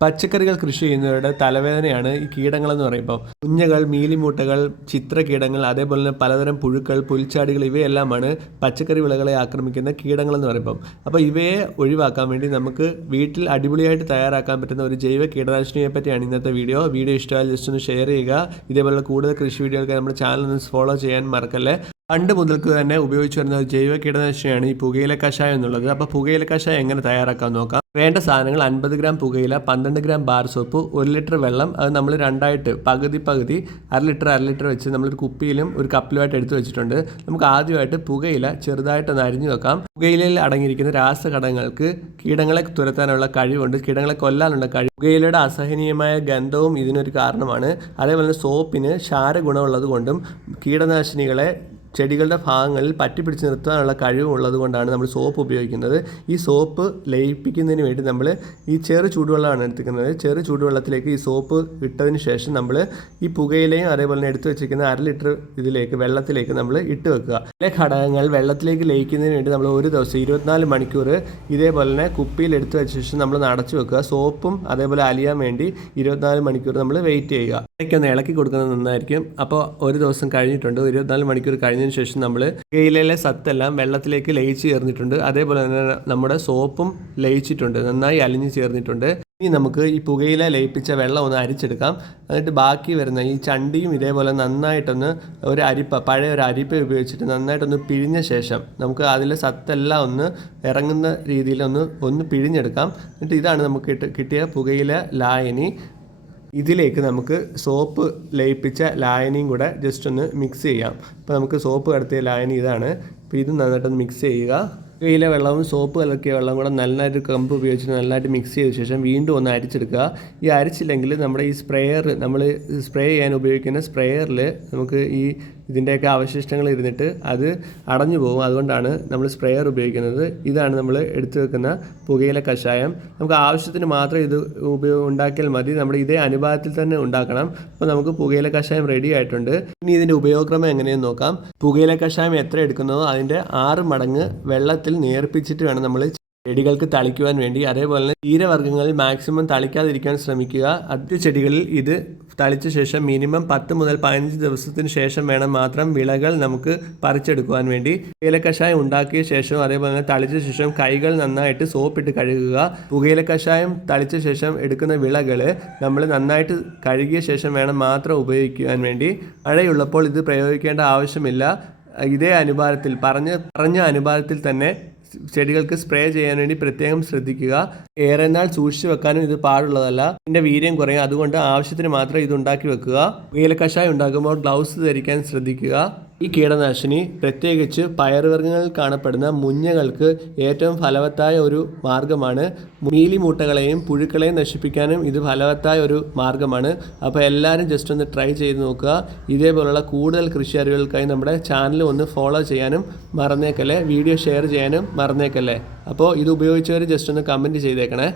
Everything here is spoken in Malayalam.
പച്ചക്കറികൾ കൃഷി ചെയ്യുന്നവരുടെ തലവേദനയാണ് ഈ കീടങ്ങളെന്ന് പറയുമ്പോൾ. കുഞ്ഞകൾ മീലിമൂട്ടകൾ ചിത്രകീടങ്ങൾ അതേപോലെ തന്നെ പലതരം പുഴുക്കൾ പുൽച്ചാടികൾ ഇവയെല്ലാമാണ് പച്ചക്കറി വിളകളെ ആക്രമിക്കുന്ന കീടങ്ങളെന്ന് പറയുമ്പോൾ. അപ്പോൾ ഇവയെ ഒഴിവാക്കാൻ വേണ്ടി നമുക്ക് വീട്ടിൽ അടിപൊളിയായിട്ട് തയ്യാറാക്കാൻ പറ്റുന്ന ഒരു ജൈവ കീടനാശിനിയെ പറ്റിയാണ് ഇന്നത്തെ വീഡിയോ. വീഡിയോ ഇഷ്ടമായാൽ ജസ്റ്റ് ഒന്ന് ഷെയർ ചെയ്യുക. ഇതേപോലെ കൂടുതൽ കൃഷി വീഡിയോകൾക്ക് നമ്മുടെ ചാനൽ ഒന്ന് ഫോളോ ചെയ്യാൻ മറക്കല്ലേ? പണ്ട് മുതൽക്ക് തന്നെ ഉപയോഗിച്ചു വരുന്ന ജൈവ കീടനാശിനിയാണ് ഈ പുകയില കഷായം എന്നുള്ളത്. അപ്പോൾ പുകയില കഷായം എങ്ങനെ തയ്യാറാക്കാൻ നോക്കാം? വേണ്ട സാധനങ്ങൾ അൻപത് ഗ്രാം പുകയില പന്ത്രണ്ട് ഗ്രാം ബാർ സോപ്പ് ഒരു ലിറ്റർ വെള്ളം അത് നമ്മൾ രണ്ടായിട്ട് പകുതി പകുതി അര ലിറ്റർ അര ലിറ്റർ വെച്ച് നമ്മളൊരു കുപ്പിയിലും ഒരു കപ്പിലുമായിട്ട് എടുത്തു വെച്ചിട്ടുണ്ട്. നമുക്ക് ആദ്യമായിട്ട് പുകയില ചെറുതായിട്ടൊന്ന് അരിഞ്ഞു വെക്കാം. പുകയിലയിൽ അടങ്ങിയിരിക്കുന്ന രാസഘടകങ്ങൾക്ക് കീടങ്ങളെ തുരത്താനുള്ള കഴിവുണ്ട്. കീടങ്ങളെ കൊല്ലാനുള്ള കഴിവ് പുകയിലയുടെ അസഹനീയമായ ഗന്ധവും ഇതിനൊരു കാരണമാണ്. അതേപോലെ സോപ്പിന് ക്ഷാര ഗുണമുള്ളത് കൊണ്ടും കീടനാശിനികളെ ചെടികളുടെ ഭാഗങ്ങളിൽ പറ്റി പിടിച്ച് നിർത്താനുള്ള കഴിവുള്ളത് കൊണ്ടാണ് നമ്മൾ സോപ്പ് ഉപയോഗിക്കുന്നത്. ഈ സോപ്പ് ലയിപ്പിക്കുന്നതിന് വേണ്ടി നമ്മൾ ഈ ചെറു ചൂടുവെള്ളമാണ് എടുത്തിരിക്കുന്നത്. ചെറു ചൂടുവെള്ളത്തിലേക്ക് ഈ സോപ്പ് ഇട്ടതിന് ശേഷം നമ്മൾ ഈ പുകയിലയും അതേപോലെ തന്നെ എടുത്തു വെച്ചിരിക്കുന്ന അര ലിറ്റർ ഇതിലേക്ക് വെള്ളത്തിലേക്ക് നമ്മൾ ഇട്ട് വെക്കുക. ചില ഘടകങ്ങൾ വെള്ളത്തിലേക്ക് ലയിക്കുന്നതിന് വേണ്ടി നമ്മൾ ഒരു ദിവസം ഇരുപത്തിനാല് മണിക്കൂർ ഇതേപോലെ തന്നെ കുപ്പിയിൽ എടുത്തു വെച്ച ശേഷം നമ്മൾ നടച്ചു വെക്കുക. സോപ്പും അതേപോലെ അലിയാൻ വേണ്ടി ഇരുപത്തിനാല് മണിക്കൂർ നമ്മൾ വെയിറ്റ് ചെയ്യുക. ഇടയ്ക്കൊന്ന് ഇളക്കി കൊടുക്കുന്നത് നന്നായിരിക്കും. അപ്പോൾ ഒരു ദിവസം കഴിഞ്ഞിട്ടുണ്ട്. ഇരുപത്തിനാല് മണിക്കൂർ കഴിഞ്ഞതിന് ശേഷം നമ്മൾ തേയിലയിലെ സത്തെല്ലാം വെള്ളത്തിലേക്ക് ലയിച്ച് ചേർന്നിട്ടുണ്ട്. അതേപോലെ തന്നെ നമ്മുടെ സോപ്പും ലയിച്ചിട്ടുണ്ട്. നന്നായി അലിഞ്ഞ് ചേർന്നിട്ടുണ്ട്. ഇനി നമുക്ക് ഈ പുകയില ലയിപ്പിച്ച വെള്ളം ഒന്ന് അരിച്ചെടുക്കാം. എന്നിട്ട് ബാക്കി വരുന്ന ഈ ചണ്ടിയും ഇതേപോലെ നന്നായിട്ടൊന്ന് ഒരു അരിപ്പ പഴയ ഒരു അരിപ്പ ഉപയോഗിച്ചിട്ട് നന്നായിട്ടൊന്ന് പിഴിഞ്ഞ ശേഷം നമുക്ക് അതിലെ സത്തെല്ലാം ഒന്ന് ഇറങ്ങുന്ന രീതിയിൽ ഒന്ന് ഒന്ന് പിഴിഞ്ഞെടുക്കാം. എന്നിട്ട് ഇതാണ് നമുക്ക് കിട്ടിയ പുകയില ലായനി. ഇതിലേക്ക് നമുക്ക് സോപ്പ് ലയിപ്പിച്ച ലായനിയും കൂടെ ജസ്റ്റ് ഒന്ന് മിക്സ് ചെയ്യാം. അപ്പോൾ നമുക്ക് സോപ്പ് കടത്തിയ ലായനി ഇതാണ്. അപ്പോൾ ഇത് നന്നായിട്ടൊന്ന് മിക്സ് ചെയ്യുക. കയ്യിലെ വെള്ളവും സോപ്പ് കലക്കിയ വെള്ളം കൂടെ നല്ലതായിട്ട് കമ്പ് ഉപയോഗിച്ച് നല്ലതായിട്ട് മിക്സ് ചെയ്ത ശേഷം വീണ്ടും ഒന്ന് അരിച്ചെടുക്കുക. ഈ അരിച്ചില്ലെങ്കിൽ നമ്മുടെ ഈ സ്പ്രേയർ നമ്മൾ സ്പ്രേ ചെയ്യാൻ ഉപയോഗിക്കുന്ന സ്പ്രേയറിൽ നമുക്ക് ഈ ഇതിന്റെയൊക്കെ അവശിഷ്ടങ്ങൾ ഇരുന്നിട്ട് അത് അടഞ്ഞു പോകും. അതുകൊണ്ടാണ് നമ്മൾ സ്പ്രേയർ ഉപയോഗിക്കുന്നത്. ഇതാണ് നമ്മൾ എടുത്തു വെക്കുന്ന പുകയില കഷായം. നമുക്ക് ആവശ്യത്തിന് മാത്രം ഇത് ഉപയോഗം ഉണ്ടാക്കിയാൽ മതി. നമ്മുടെ ഇതേ അനുപാതത്തിൽ തന്നെ ഉണ്ടാക്കണം. അപ്പോൾ നമുക്ക് പുകയില കഷായം റെഡി ആയിട്ടുണ്ട്. ഇനി ഇതിന്റെ ഉപയോഗക്രമം എങ്ങനെയെന്ന് നോക്കാം. പുകയില കഷായം എത്ര എടുക്കുന്നതോ അതിന്റെ ആറ് മടങ്ങ് വെള്ളത്തിൽ നേർപ്പിച്ചിട്ട് വേണം നമ്മൾ ചെടികൾക്ക് തളിക്കുവാൻ വേണ്ടി. അതേപോലെ തന്നെ തീരവർഗങ്ങളിൽ മാക്സിമം തളിക്കാതിരിക്കാൻ ശ്രമിക്കുക. മറ്റു ചെടികളിൽ ഇത് തളിച്ച ശേഷം മിനിമം പത്ത് മുതൽ പതിനഞ്ച് ദിവസത്തിന് ശേഷം വേണം മാത്രം വിളകൾ നമുക്ക് പറിച്ചെടുക്കുവാൻ വേണ്ടി. പുകയിലക്കഷായം ഉണ്ടാക്കിയ ശേഷം അതേപോലെ തന്നെ തളിച്ച ശേഷം കൈകൾ നന്നായിട്ട് സോപ്പിട്ട് കഴുകുക. പുകയില കഷായം തളിച്ച ശേഷം എടുക്കുന്ന വിളകൾ നമ്മൾ നന്നായിട്ട് കഴുകിയ ശേഷം വേണം മാത്രം ഉപയോഗിക്കുവാൻ വേണ്ടി. മഴയുള്ളപ്പോൾ ഇത് പ്രയോഗിക്കേണ്ട ആവശ്യമില്ല. ഇതേ അനുപാതത്തിൽ പറഞ്ഞ പറഞ്ഞ അനുപാതത്തിൽ തന്നെ ചെടികൾക്ക് സ്പ്രേ ചെയ്യാൻ വേണ്ടി പ്രത്യേകം ശ്രദ്ധിക്കുക. ഏറെ നാൾ സൂക്ഷിച്ചു വെക്കാനും ഇത് പാടുള്ളതല്ല. ഇതിന്റെ വീര്യം കുറയും. അതുകൊണ്ട് ആവശ്യത്തിന് മാത്രം ഇത് ഉണ്ടാക്കി വെക്കുക. നീലക്കഷായം ഉണ്ടാക്കുമ്പോൾ ഗ്ലൗസ് ധരിക്കാൻ ശ്രദ്ധിക്കുക. ഈ കീടനാശിനി പ്രത്യേകിച്ച് പയറുവർഗങ്ങളിൽ കാണപ്പെടുന്ന മുഞ്ഞകൾക്ക് ഏറ്റവും ഫലവത്തായ ഒരു മാർഗമാണ്. മീലിമൂട്ടകളെയും പുഴുക്കളെയും നശിപ്പിക്കാനും ഇത് ഫലവത്തായ ഒരു മാർഗമാണ്. അപ്പോൾ എല്ലാവരും ജസ്റ്റ് ഒന്ന് ട്രൈ ചെയ്ത് നോക്കുക. ഇതേപോലുള്ള കൂടുതൽ കൃഷി അറിവുകൾക്കായി നമ്മുടെ ചാനൽ ഒന്ന് ഫോളോ ചെയ്യാനും മറന്നേക്കല്ലേ. വീഡിയോ ഷെയർ ചെയ്യാനും മറന്നേക്കല്ലേ. അപ്പോൾ ഇത് ഉപയോഗിച്ചവർ ജസ്റ്റ് ഒന്ന് കമന്റ് ചെയ്തേക്കണേ.